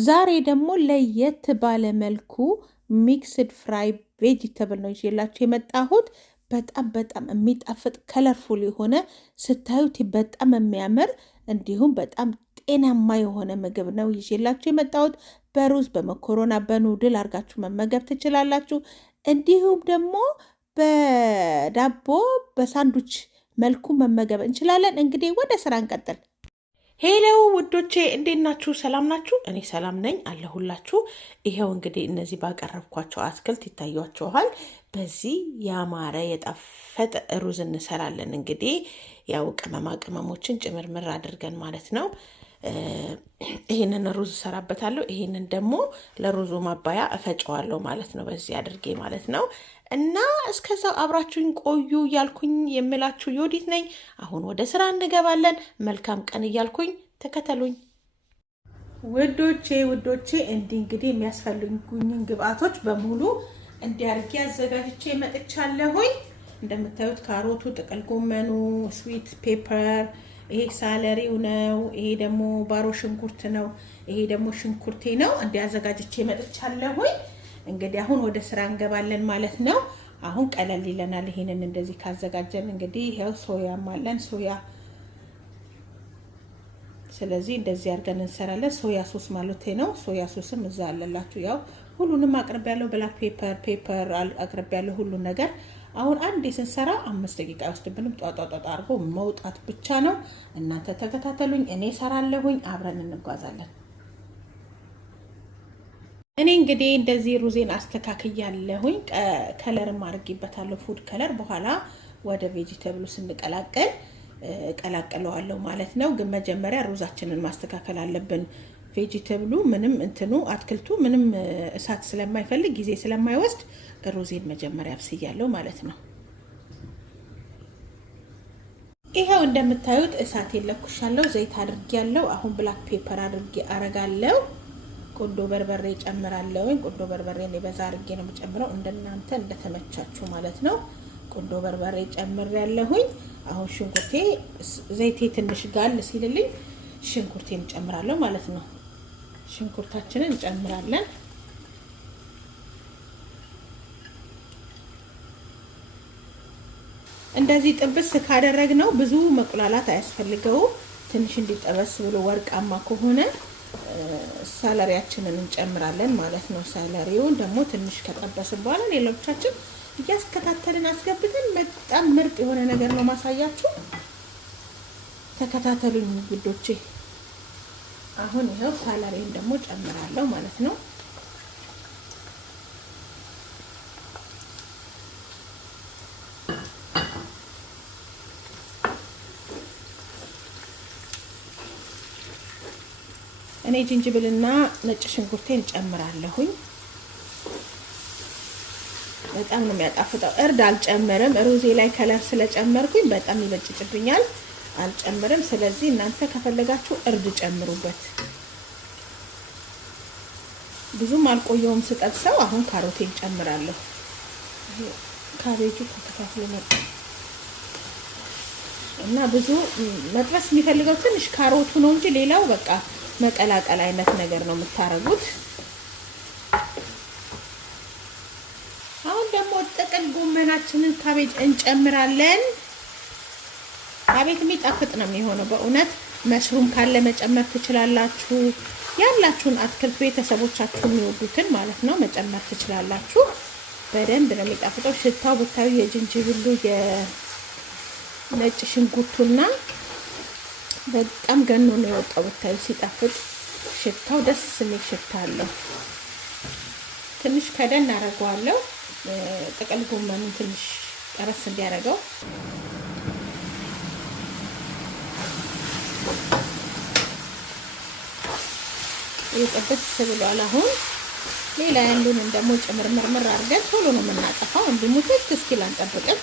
ዛሬ ደግሞ ለየት ባለ መልኩ ሚክስድ ፍራይ ቬጂተብል ነው ይዤላችሁ የመጣሁት። በጣም የሚጣፍጥ ከለርፉል የሆነ ስታዩት በጣም የሚያምር እንዲሁም በጣም ጤናማ የሆነ ምግብ ነው ይዤላችሁ የመጣሁት። በሩዝ በመኮሮና በኑድል አድርጋችሁ መመገብ ትችላላችሁ። እንዲሁም ደግሞ በዳቦ በሳንዱች መልኩ መመገብ እንችላለን። እንግዲህ ወደ ስራ እንቀጥል። ሄሎ ውዶቼ እንዴት ናችሁ? ሰላም ናችሁ? እኔ ሰላም ነኝ አለሁላችሁ። ይሄው እንግዲህ እነዚህ ባቀረብኳቸው አትክልት ይታያችኋል። በዚህ ያማረ የጣፈጠ ሩዝ እንሰራለን። እንግዲህ ያው ቅመማ ቅመሞችን ጭምርምር አድርገን ማለት ነው። ይሄንን ሩዝ እሰራበታለሁ። ይሄንን ደግሞ ለሩዙ ማባያ እፈጨዋለሁ ማለት ነው። በዚህ አድርጌ ማለት ነው። እና እስከዛው አብራችሁኝ ቆዩ እያልኩኝ የምላችሁ ዮዲት ነኝ። አሁን ወደ ስራ እንገባለን። መልካም ቀን እያልኩኝ ተከተሉኝ ውዶቼ። እንግዲህ የሚያስፈልጉኝን ግብአቶች በሙሉ እንዲያርጌ አዘጋጅቼ መጥቻለሁኝ። እንደምታዩት ካሮቱ፣ ጥቅል ጎመኑ፣ ስዊት ፔፐር፣ ይሄ ሳለሪው ነው። ይሄ ደግሞ ባሮ ሽንኩርት ነው። ይሄ ደግሞ ሽንኩርቴ ነው። እንዲያዘጋጅቼ መጥቻለሁኝ። እንግዲህ አሁን ወደ ስራ እንገባለን ማለት ነው። አሁን ቀለል ይለናል ይሄንን እንደዚህ ካዘጋጀን። እንግዲህ ይሄው ሶያም አለን ሶያ። ስለዚህ እንደዚህ አድርገን እንሰራለን። ሶያ ሶስ ማለት ነው። ሶያ ሶስም እዛ አለላችሁ። ያው ሁሉንም አቅርቤያለሁ። ብላክ ፔፐር አቅርቤያለሁ። ሁሉ ነገር አሁን አንዴ ስንሰራ 5 ደቂቃ ይወስድብንም። ጧጧ አድርጎ መውጣት ብቻ ነው። እናንተ ተከታተሉኝ፣ እኔ ሰራለሁኝ፣ አብረን እንጓዛለን። እኔ እንግዲህ እንደዚህ ሩዜን አስተካክያለሁኝ። ከለርም አድርጌበታለሁ ፉድ ከለር። በኋላ ወደ ቬጂቴብሉ ስንቀላቀል ቀላቀለዋለሁ ማለት ነው። ግን መጀመሪያ ሩዛችንን ማስተካከል አለብን። ቬጂቴብሉ ምንም አትክልቱ ምንም እሳት ስለማይፈልግ ጊዜ ስለማይወስድ ሩዜን መጀመሪያ አብስያለሁ ማለት ነው። ይሄው እንደምታዩት እሳቴን ለኩሻለሁ። ዘይት አድርጌያለሁ። አሁን ብላክ ፔፐር አረጋለሁ። ቁንዶ በርበሬ ጨምራለሁ። ቁንዶ በርበሬ በዛ አድርጌ ነው የምጨምረው፣ እንደናንተ እንደተመቻችሁ ማለት ነው። ቁንዶ በርበሬ ጨምሬያለሁኝ። አሁን ሽንኩርቴ ዘይቴ ትንሽ ጋል ሲልልኝ ሽንኩርቴን ጨምራለሁ ማለት ነው። ሽንኩርታችንን እንጨምራለን። እንደዚህ ጥብስ ካደረግነው ብዙ መቁላላት አያስፈልገውም። ትንሽ እንዲጠበስ ብሎ ወርቃማ ከሆነ ሳለሪያችንን እንጨምራለን ማለት ነው። ሳለሪውን ደግሞ ትንሽ ከጠበስን በኋላ ሌሎቻችን እያስከታተልን አስገብተን በጣም ምርጥ የሆነ ነገር ነው ማሳያችሁ። ተከታተሉኝ ውዶቼ። አሁን ይሄው ሳለሪን ደግሞ ጨምራለሁ ማለት ነው። እኔ ጅንጅብልና ነጭ ሽንኩርቴን ጨምራለሁኝ። በጣም ነው የሚያጣፍጠው። እርድ አልጨምርም። ሩዜ ላይ ከለር ስለጨመርኩኝ በጣም ይበጭጭብኛል። አልጨምርም። ስለዚህ እናንተ ከፈለጋችሁ እርድ ጨምሩበት። ብዙም አልቆየውም ስጠብሰው። አሁን ካሮቴን ጨምራለሁ። ካቤጁ ተከታትሎ መጣ እና ብዙ መጥበስ የሚፈልገው ትንሽ ካሮቱ ነው እንጂ ሌላው በቃ መቀላቀል አይነት ነገር ነው የምታረጉት። አሁን ደግሞ ጥቅል ጎመናችንን ካቤጅ እንጨምራለን። ካቤጅ የሚጣፍጥ ነው የሚሆነው በእውነት። መሽሩም ካለ መጨመር ትችላላችሁ። ያላችሁን አትክልት ቤተሰቦቻችሁ የሚወዱትን ማለት ነው መጨመር ትችላላችሁ። በደንብ ነው የሚጣፍጠው። ሽታው ብታዩ የጅንጅብሉ የነጭ ሽንኩርቱና በጣም ገኖ ነው የወጣው። ብታዩ ሲጣፍጥ ሽታው ደስ የሚል ሽታ አለው። ትንሽ ከደን አደርገዋለሁ። ጥቅል ጎመኑን ትንሽ ቀረስ እንዲያደርገው። ይጥብስ ብሏል። አሁን ሌላ ያሉንን ደግሞ ጭምርምር አድርገን ቶሎ ነው የምናጠፋው። እንዲሙት እስኪል አንጠብቅም።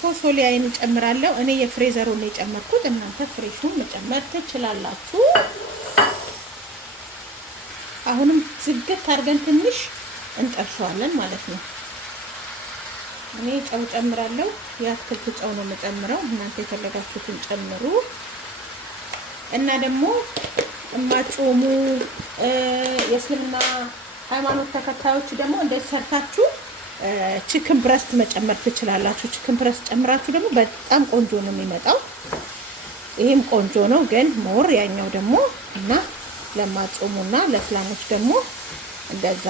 ፎሶሊያን ጨምራለሁ። እኔ የፍሬዘሩን ነው የጨመርኩት። እናንተ ፍሬሹን መጨመር ትችላላችሁ። አሁንም ዝግት አድርገን ትንሽ እንጠብሰዋለን ማለት ነው። እኔ ጨው ጨምራለሁ። የአትክልት ጨው ነው የምጨምረው። እናንተ የፈለጋችሁትን ጨምሩ። እና ደግሞ እማጾሙ የእስልምና ሃይማኖት ተከታዮች ደግሞ እንደዚህ ሰርታችሁ ቺክን ብረስት መጨመር ትችላላችሁ። ቺክን ብረስት ጨምራችሁ ደግሞ በጣም ቆንጆ ነው የሚመጣው። ይሄም ቆንጆ ነው፣ ግን ሞር ያኛው ደግሞ እና ለማጾሙና ለእስላሞች ደግሞ እንደዛ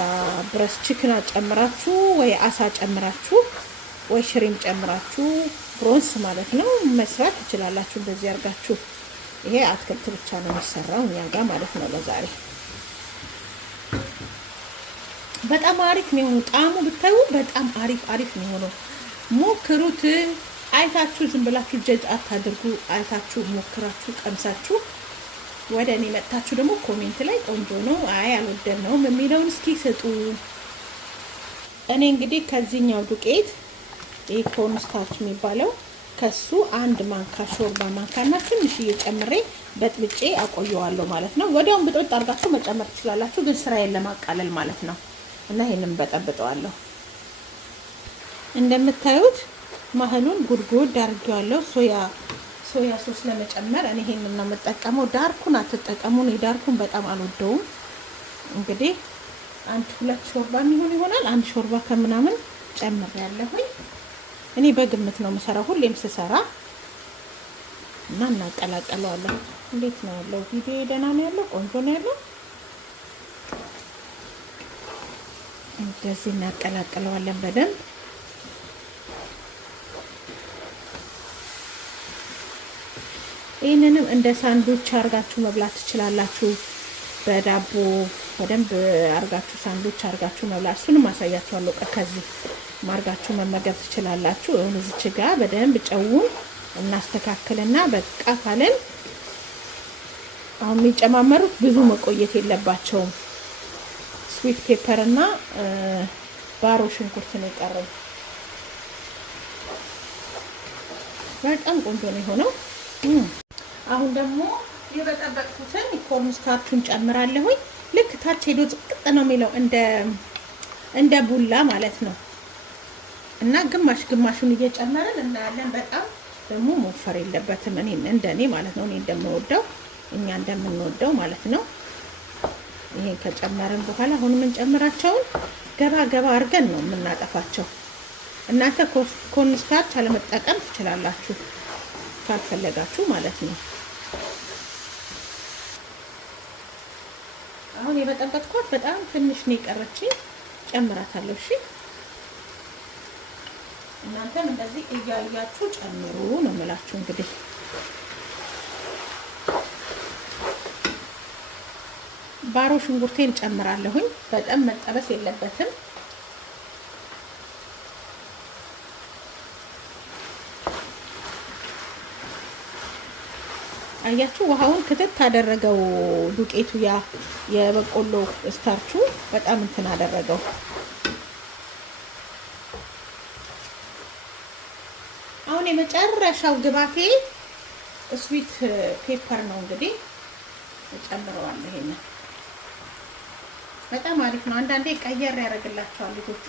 ብረስት ቺክን ጨምራችሁ ወይ አሳ ጨምራችሁ ወይ ሽሪም ጨምራችሁ ብሮንስ ማለት ነው መስራት ትችላላችሁ። እንደዚህ አድርጋችሁ ይሄ አትክልት ብቻ ነው የሚሰራው እኛ ጋር ማለት ነው ለዛሬ። በጣም አሪፍ ነው የሆነው። ጣዕሙ ብታዩ በጣም አሪፍ ነው የሆነው። ሞክሩት። አይታችሁ ዝም ብላችሁ ጀጅ አታድርጉ። አይታችሁ ሞክራችሁ ቀምሳችሁ ወደ እኔ መጣችሁ ደግሞ ኮሜንት ላይ ቆንጆ ነው አይ አልወደድነውም የሚለውን እስኪ ስጡ። እኔ እንግዲህ ከዚህኛው ዱቄት ይሄ ኮርን ስታርች የሚባለው ከሱ አንድ ማንካ ሾርባ ማንካና ትንሽ እየጨምሬ በጥብጬ አቆየዋለሁ ማለት ነው። ወዲያውም ብጥብጥ አድርጋችሁ መጨመር ትችላላችሁ፣ ግን ስራዬን ለማቃለል ማለት ነው። እና ይሄንን በጠብጠዋለሁ። እንደምታዩት ማህሉን ጉድጉድ አድርጌዋለሁ። ሶያ ሶስ ለመጨመር እኔ ይሄንን ነው የምጠቀመው። ዳርኩን አትጠቀሙ። እኔ ዳርኩን በጣም አልወደውም። እንግዲህ አንድ 2 ሾርባ የሚሆን ይሆናል። 1 ሾርባ ከምናምን ጨምሬያለሁኝ። እኔ በግምት ነው የምሰራው ሁሌም ስሰራ እና እናቀላቀለዋለን። እንዴት ነው ያለው? ቪዲዮ ደህና ነው ያለው? ቆንጆ ነው ያለው? እንደዚህ እናቀላቀለዋለን በደንብ። ይህንንም እንደ ሳንዱች አርጋችሁ መብላት ትችላላችሁ። በዳቦ በደንብ አርጋችሁ ሳንዱች አርጋችሁ መብላት። እሱንም አሳያችኋለሁ። ከዚህ ማርጋችሁ መመገብ ትችላላችሁ። እዚች ጋር በደንብ ጨውን እናስተካክልና በቃ ካለን አሁን የሚጨማመሩት ብዙ መቆየት የለባቸውም። ስዊት ፔፐር እና ባሮ ሽንኩርት ነው የቀረው። በጣም ቆንጆ ነው የሆነው። አሁን ደግሞ የበጠበጥኩትን ኮርን ስታርቹን ጨምራለሁኝ። ልክ ታች ሄዶ ጥቅጥ ነው የሚለው እንደ ቡላ ማለት ነው። እና ግማሹን እየጨመርን እናያለን። በጣም ደግሞ መወፈር የለበትም። እንደኔ ማለት ነው። እኔ እንደምወደው እኛ እንደምንወደው ማለት ነው። ይሄን ከጨመርን በኋላ አሁን የምንጨምራቸውን ገባ አድርገን ነው የምናጠፋቸው። እናንተ ኮርን ስታርች አለመጠቀም ትችላላችሁ ካልፈለጋችሁ ማለት ነው። አሁን የበጠበጥኳት በጣም ትንሽ ነው የቀረችኝ። ጨምራታለሁ። እሺ እናንተም እንደዚህ እያያችሁ ጨምሩ ነው የምላችሁ። እንግዲህ ባሮ ሽንኩርቴን ጨምራለሁኝ። በጣም መጠበስ የለበትም። አያችሁ ውሃውን ክትት አደረገው ዱቄቱ። ያ የበቆሎ ስታርቹ በጣም እንትን አደረገው። አሁን የመጨረሻው ግባቴ ስዊት ፔፐር ነው። እንግዲህ እጨምረዋለሁ። ይሄንን በጣም አሪፍ ነው። አንዳንዴ ቀየር ያደርግላቸዋል ልጆቹ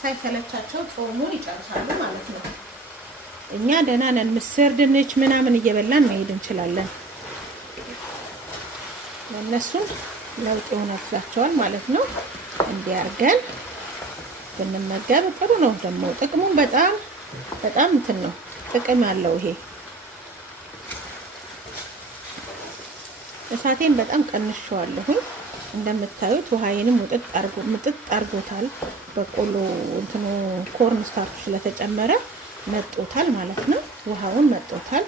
ሳይሰለቻቸው ጾሙን ይጨርሳሉ ማለት ነው። እኛ ደህና ነን። ምስር ድንች ምናምን እየበላን መሄድ እንችላለን። ለነሱም ለውጥ ይሆንላቸዋል ማለት ነው። እንዲያርገን ብንመገብ ጥሩ ነው። ደግሞ ጥቅሙን በጣም እንትን ነው ጥቅም ያለው ይሄ። እሳቴን በጣም ቀንሼዋለሁ። እንደምታዩት ውሃዬንም ምጥጥ አርጎታል። በቆሎ እንትኑ ኮርን ስታርች ስለተጨመረ መጦታል ማለት ነው። ውሃውን መጦታል።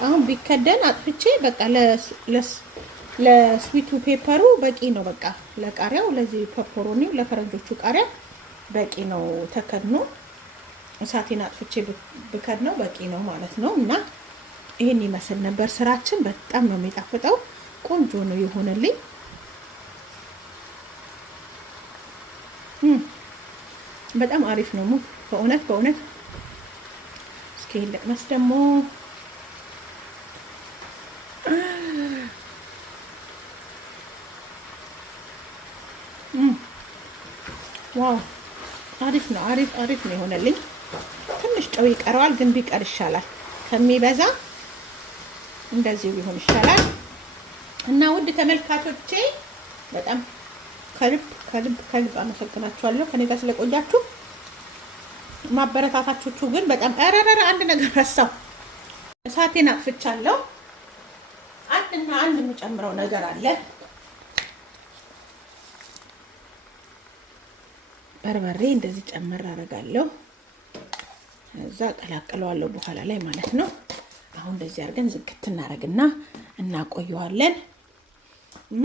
አሁን ቢከደን አጥፍቼ በቃ ለስዊቱ ፔፐሩ በቂ ነው። በቃ ለቃሪያው ለዚህ ፔፐሮኒው ለፈረንጆቹ ቃሪያ በቂ ነው። ተከድኖ እሳቴን አጥፍቼ ብከድነው በቂ ነው ማለት ነው። እና ይሄን ይመስል ነበር ስራችን። በጣም ነው የሚጣፍጠው። ቆንጆ ነው የሆነልኝ። በጣም አሪፍ ነው በእውነት እስኪ ልቅመስ ደግሞ። ዋው አሪፍ ነው የሆነልኝ። ትንሽ ጨው ይቀረዋል፣ ግን ቢቀር ይሻላል ከሚበዛ። እንደዚህ ቢሆን ይሻላል። እና ውድ ተመልካቾቼ በጣም ከልብ ከልብ ከልብ አመሰግናችኋለሁ ከኔ ጋር ስለቆያችሁ። ማበረታታችሁ ግን በጣም አረረረ። አንድ ነገር ረሳው፣ እሳቴን አጥፍቻለሁ። አንድና አንድ የምጨምረው ነገር አለ። በርበሬ እንደዚህ ጨመር አደርጋለሁ። እዛ ቀላቅለዋለሁ በኋላ ላይ ማለት ነው። አሁን እንደዚህ አድርገን ዝግት እናደርግና እናቆየዋለን። እና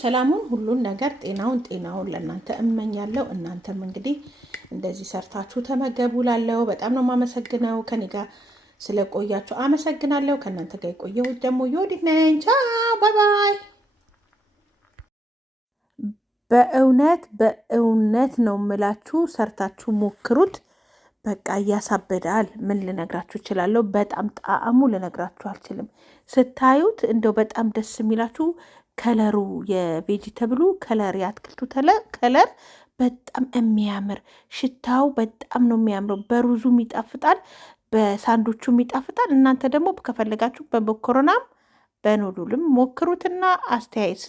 ሰላሙን ሁሉን ነገር ጤናውን ለእናንተ እመኛለሁ። እናንተም እንግዲህ እንደዚህ ሰርታችሁ ተመገቡ። ላለው በጣም ነው የማመሰግነው። ከኔ ጋር ስለቆያችሁ አመሰግናለሁ። ከእናንተ ጋር የቆየሁት ደግሞ ዮዲት ነኝ። ቻው ባይ ባይ። በእውነት ነው የምላችሁ፣ ሰርታችሁ ሞክሩት። በቃ እያሳበዳል። ምን ልነግራችሁ እችላለሁ? በጣም ጣዕሙ ልነግራችሁ አልችልም። ስታዩት እንደው በጣም ደስ የሚላችሁ ከለሩ፣ የቬጂተብሉ ከለር፣ የአትክልቱ ከለር በጣም የሚያምር፣ ሽታው በጣም ነው የሚያምረው። በሩዙም ይጣፍጣል፣ በሳንዶቹም ይጣፍጣል። እናንተ ደግሞ ከፈለጋችሁ በመኮረናም በኑዱልም ሞክሩትና አስተያየት